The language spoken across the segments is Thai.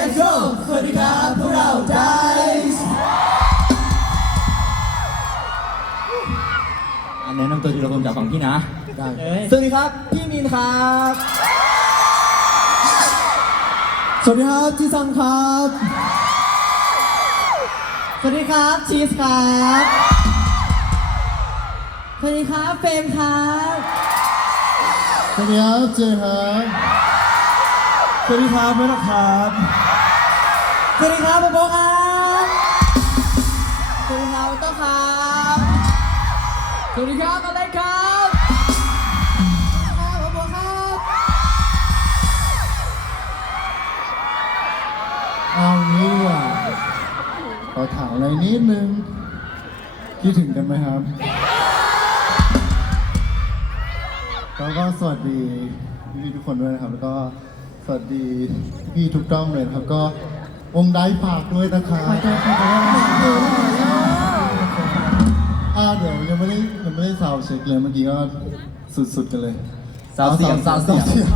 let's go สวัสดีครับพวกเรา Dice อะแนะนำตัวทีละคนจากฝั่งพี่นะ สวัสดีครับ พี่มีนครับ สวัสดีครับจีซังครับ สวัสดีครับชีสครับ สวัสดีครับเฟรมครับ สวัสดีครับเจครับ สวัสดีครับแม่นักครับสวัสดีครับโบโบครับสวัสดีครับโต้ครับสวัสดีครับอะไรครับสวัสดีครับโบโบครับเอางี้ดีกว่าขอถามอะไรนิดนึงคิดถึงกันไหมครับแล้วก็สวัสดีพี่ๆทุกคนด้วยนะครับแล้วก็ สวัสดีพี่ทุกด้อมเลยนะครับก็วงได้ฝากด้วยนะครับอ่าเดี๋ยวยังไม่ได้ยังไม่ได้ซาวด์เช็คเลยเมื่อกี้ก็สุดๆกันเลยซาวด์เสียงซาวด์เสียง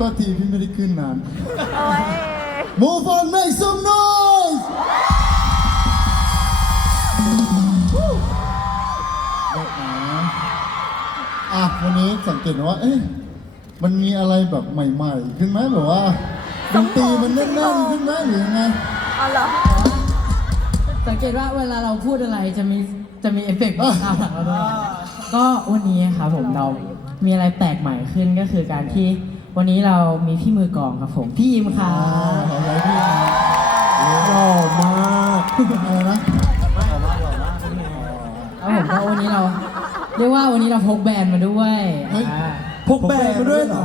ก็ทีพี่ไม่ได้ขึ้นนาน Move on make some noise เลิกนะอะวันนี้สังเกตว่าเอ๊ะ มันมีอะไรแบบใหม่ ๆ ขึ้นไหมแบบว่าดนตรีมันแน่นๆขึ้นไหมหรือยังไงสังเกตว่าเวลาเราพูดอะไรจะมีจะมีเอฟเฟกต์ตามหลังเราด้วยก็วันนี้ครับผมเรามีอะไรแปลกใหม่ขึ้นก็คือการที่วันนี้เรามีพี่มือกลองครับผมพี่ยิมครัอ่าบขออะไรพี่ครับหล่อมากอะไรนะแล้วผมก็วันนี้เราเรียกว่าวันนี้เราพกแบรนด์มาด้วยเฮ้ยอ่า พกแบกมาด้วยเหรอ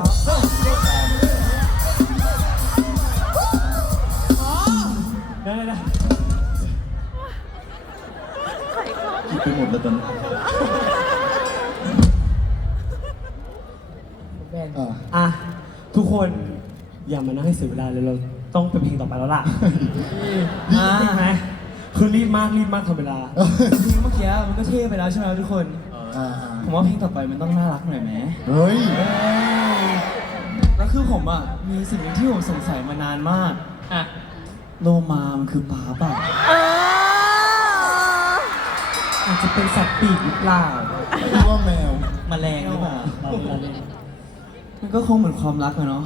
ได้ได้คิดไปหมดแล้วตอนนี้พกแบรนด์อ่าอะ ทุกคนอย่ามานั่งให้เสียเวลาเลยเราต้องไปเพลงต่อไปแล้วล่ะรีบไหมคือรีบมากรีบมากทำเวลาเพลงเมื่อกี้มันก็เท่ไปแล้วใช่ไหมทุกคน อ่าผมว่าเพลงต่อไปมันต้องน่ารักหน่อยไหมเฮ้ย แล้วคือผมอะมีสิ่งหนึ่งที่ผมสงสัยมานานมากอะโลมามันคือปลาเปล่าอาจจะเป็นสัตว์ปีกหรือเปล่าพี่ว่าแมว แมลงหรือเปล่ามันก็คงเหมือนความรักอะเนาะ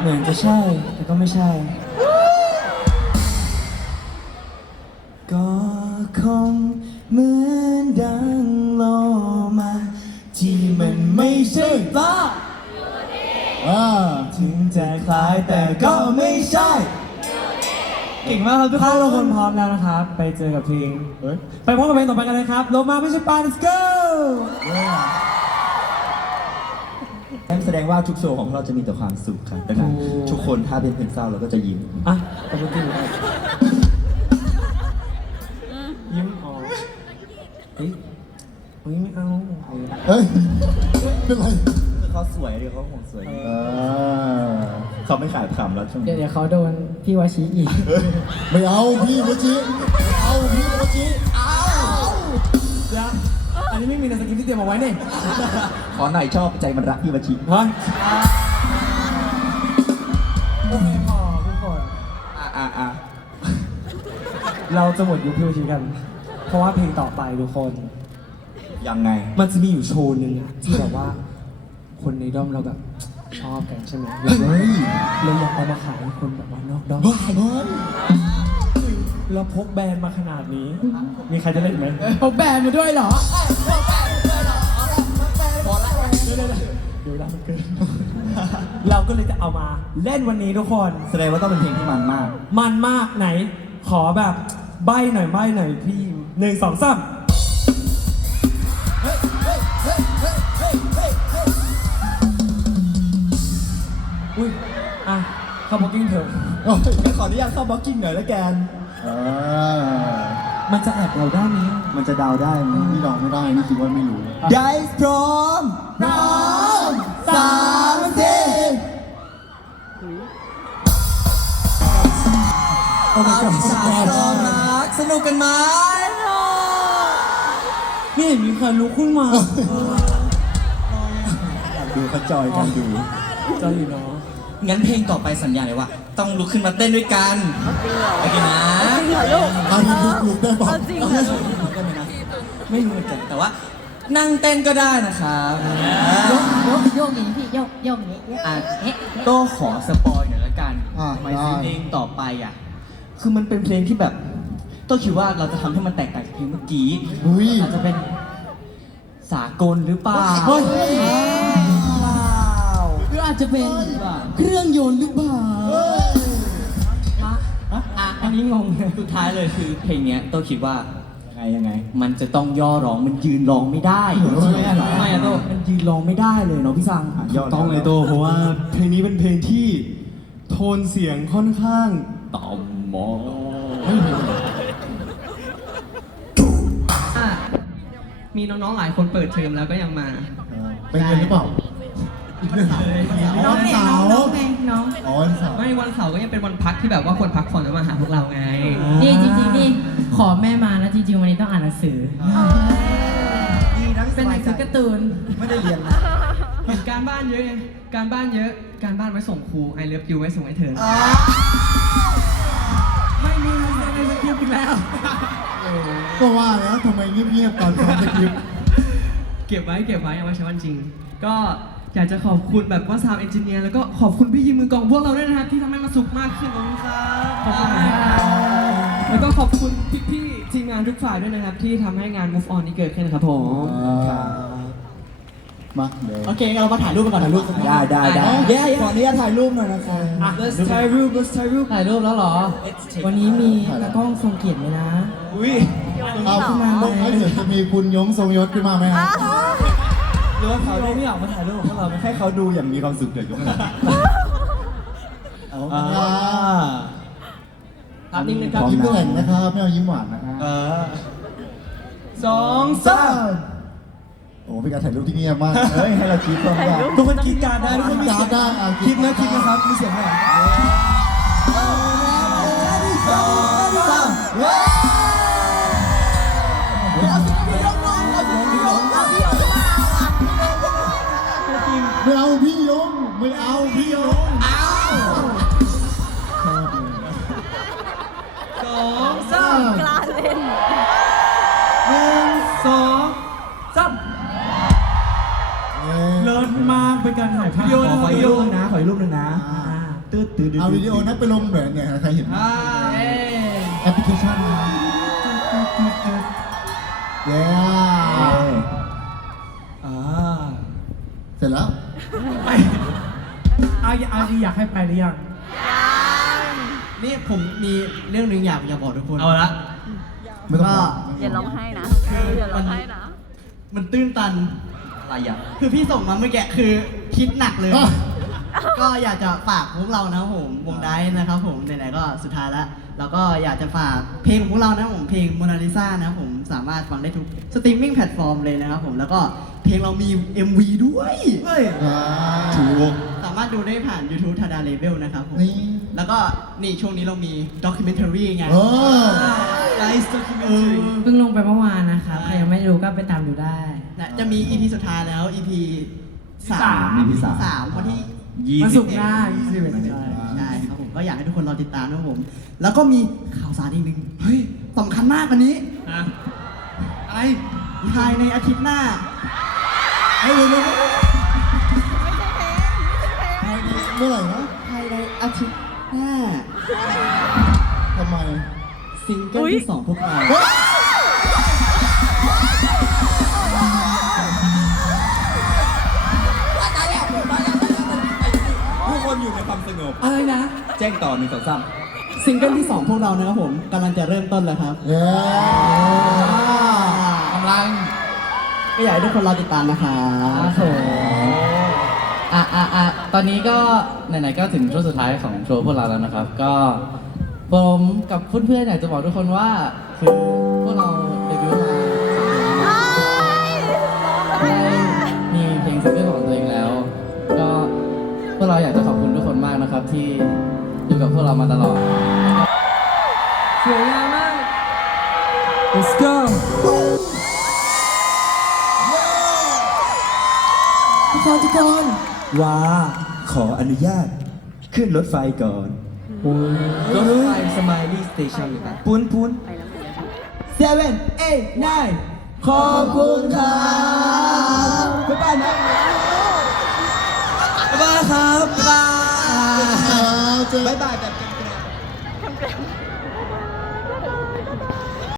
เหมือนจะใช่แต่ก็ไม่ใช่ เหมือนดังโลมา ที่มันไม่ใช่ปลาอ่าถึงจะคล้ายแต่ก็ไม่ใช่ เก่งมากครับทุกคถ้านทุกคนพร้อมแล้วนะครับ ไปเจอกับเพลงเฮ้ย ไปพบกับเพลงต่อไปกันเลยครับ โลมาไม่ใช่ปลา let's go นั่นแสดงว่าทุกโชว์ของเราจะมีแต่ความสุขครับดังนั้นทุกคนถ้าเป็นเพลงเศร้าเราก็จะยิ้ม อะตบมือกินยิ้ม เฮ้ยเฮ้ยไม่เอาเฮ้ยเป็นไรคือเขาสวยเดี๋ยวเขาห่วงสวยอ่าเขาไม่ขายขำแล้วใช่ไหมเดี๋ยวเดี๋ยวเขาโดนพี่วาชิอีกไม่เอาพี่วจิไม่เอาพี่วจิเดี๋ยวอันนี้ไม่มีในสคริปต์ที่เตรียมเอาไว้เนี่ยขอหน่อยชอบใจมันรักพี่วชิฮะโอเคพอทุกคนอะอะอะเราจะหมดยุคพิวชีกันเพ ราะว่าเพลงต่อไปทุกคน ยังไง มันจะมีอยู่โชว์หนึ่งอะที่แบบว่า คนในด้อมเราแบบชอบกันใช่ไหมเฮ้ยเราอยากเอามาขายให้คนแบบว่านอกด้อมบ้าบอลเราพกแบรนด์มาขนาดนี้ มีใครจะเล่นไหมพกแบรนด์มาด้วยเหรอ เดี๋ยวเดี๋ยวเดี๋ยวเวลามันเกิน เราก็เลยจะเอามาเล่นวันนี้ทุกคน แสดงว่าต้องเป็นเพลงที่มันมาก มันมากไหน ขอแบบใบหน่อยใบหน่อยพี่ หนึ่งสองสามอุ้ย อะ เข้าบ็อกกิ้งเถอะ โอ้ยงั้นขออนุญาตเข้าบล็อกกิ้งหน่อยล้วกันอ่ามันจะแอบเราได้ไหมมันจะเดาได้ไหมนี่ลองไม่ได้นี่คิดว่าไม่รู้ได้พร้อมพร้อมสามสี่อ้ my god สามรอรักสนุกกันไหม นี่เห็นมีใครลุกขึ้นมาดูเขาจอยกันดูจอยอยู่เนาะงั้นเพลงต่อไปสัญญาเลยว่า ต้องลุกขึ้นมาเต้นด้วยกันโอเคนะเอาลุกลุกได้ป่ะได้ไหมนะไม่รู้เหมือนกันแต่ว่า นั่งเต้นก็ได้นะครับโยกโยกโยกอย่างนี้พี่โยกโยกอย่างนี้อะเอ๊ะโต้ขอสปอยหน่อยละกันอะหมายได้ถึงเพลงต่อไปอะ คือมันเป็นเพลงที่แบบ โต้คิดว่าเราจะทำให้มันแตกต่างจากเพลงเมื่อกี้อุ้ย อาจจะเป็นสากลหรือเปล่าเฮ้ยหรืออาจจะเป็นเครื่องยนต์หรือเปล่าอะอันนี้งงสุดท้ายเลยคือเพลงเนี้ยโต้คิดว่า ยังไงยังไง มันจะต้องย่อร้องมันยืนร้องไม่ได้เออใช่ไหมอะไม่อะโต้มันยืนร้องไม่ได้เลยเนาะพี่ซังถูกต้องเลยโตเพราะว่าเพลงนี้เป็นเพลงที่โทนเสียงค่อนข้างต่ำมอ มีน้องๆหลายคนเปิดเทอมแล้วก็ยังมาเป็นเงินหรือเปล่าน้องเนี่ยน้องน้องไงน้องอ๋อวันเสาร์ไม่วันเสาร์ก็ยังเป็นวันพักที่แบบว่าคนพักผ่อนแล้วมาหาพวกเราไง นี่จริงๆนี่ขอแม่มานะจริงๆวันนี้ต้องอ่านหนังสือเป็นหนังสือการ์ตูน ไม่ได้เรียนนะเห็นการบ้านเยอะไงการบ้านเยอะ การบ้านไว้ส่งครูไอเลิฟยูไว้ส่งให้เธอ ไม่มีในสคริปต์อีกแล้ว ก็ว่าแล้วทำไมเงียบๆตอนซ้อมสคริปต์เก็บไว้เก็บไว้เอาไว้ใช้วันจริง ก็อยากจะขอบคุณแบบว่าซาวเอนจิเนียร์แล้วก็ขอบคุณพี่ยิมมือกลองพวกเราด้วยนะครับที่ทำให้มาสุขมากขึ้นขอบคุณครับขอบคุณครับแล้วก็ขอบคุณพี่ๆทีมงานทุกฝ่ายด้วยนะครับ ที่ทำให้งาน Move On นี้เกิดขึ้นครับผมมาเดี๋ยวโอเคงั้นเรามาถ่ายรูปกันก่อนถ่ายรูปได้ได้ได้เย้ขออนุญาตถ่ายรูปหน่อยนะครับ Let's ถ่ายรูป Let's ถ่ายรูปถ่ายรูปแล้วเหรอ วันนี้มีตากล้องทรงเกียรติไหมนะอุ้ย เอาขึ้นมาเลยเดี๋ยวจะมีคุณยงทรงยศขึ้นมาไหมฮะหรือว่าเขาไม่อยากมาถ่ายรูปกับพวกเราไม่ให้เขาดูอย่างมีความสุขเดี๋ยวก็ไม่เอาอ่าครับนิดนึงครับยิ้มแข็งนะครับไม่เอายิ้มหวานนะครับเออสองสามโอ้เป็นการถ่ายรูปที่เงียบมากเฮ้ยให้เราคิดก่อนได้ทุกคนคิดการได้ทุกคนมีกาเสียงได้อะคิดนะคิดนะครับมีเสียงไหม ไม่เอาพี่ยงไม่เอาพี่ยงสองสามกลาเล่นหนึ่งสองสามเลิศมากเป็นการถ่ายภาพขอขออีกรูปนึงนะขออีกรูปหนึงนะตืดตืดเอาวิดีโอนั้นไปลงแหวนเนี่ยใครเห็นแอปพลิเคชัน เย้อ่าเสร็จแล้วอาอาอยากให้ไปหรือยังนี่ผมมีเรื่องหนึงอยากจะบอกทุกคนเอาละ ไม่ต้องก็บอกอย่าร้องไห้นะอย่าร้องไห้นะ มันตื้นตัน อะไรอะ คือพี่ส่งมาเมื่อกี้คือคิดหนักเลยอะก็อยากจะฝากพวกเรานะครับผมวงได้นะครับผมไหนๆก็สุดท้ายแล้ว แล้วก็อยากจะฝากเพลงของพวกเรานะครับผมเพลงโมนาลิซานะครับผมสามารถฟังได้ทุกสตรีมมิ่งแพลตฟอร์มเลยนะครับผมแล้วก็เพลงเรามี MV ด้วยเฮ้ยอ่าถูก สามารถดูได้ผ่าน YouTube ทาดาเลเวลนะครับผม นี่แล้วก็นี่ช่วงนี้เรามีด็อกิเมนทารีไงเออ ไลฟ์ด็อกิเมนทารี เพิ่งลงไปเมื่อวานนะครับใครยังไม่ดูก็ไปตามดูได้ นะจะมี EP สุดท้ายแล้ว EP สาสามม EP สามสาม วันที่ ยี่วันสิศุบกร์หน้า21ใช่ครับผมก็อยากให้ทุกคนรอติดตามนะครับผม แล้วก็มีข่าวสารอีกหนึ่งเฮ้ยสำคัญมากอันนี้อะอะไรภายในอาทิตย์หน้าเฮ้ยเร็วเมื่อไหร่นะๆภายในอาทิตย์หน้าทำไมซิงเกิลที่สองพวกเรา คนอยู่ในความสงบ อะไรนะ แจ้งต่อหนึ่งสองสามซิงเกิลที่สองพวกเรานะครับผมกำลังจะเริ่มต้นแล้วครับเย้กำลังก็อยากให้ทุกคนรอติดตามนะคะครับผมอะอะอะตอนนี้ก็ไหนๆก็ถึงช่วงสุดท้ายของโชว์พวกเราแล้วนะครับ ก็ผมกับเพื่อนๆอยากจะบอกทุกคนว่าคือ วกเราอยากจะขอบคุณทุกคนมากนะครับ ที่อยู่กับพวกเรามาตลอดสวยงามมาก Let's go ทคนทุกคนว้าขออนุญาต ขึ้นรถไฟก่อนรถไฟสมายลี่สเตชันปุ้นปุ้นเซเว่นเอ้ยนายขอบคุณครับบ๊ายบายนะ บ๊ายบายครับบ๊ายบาย ครับ บ๊าแบบกัน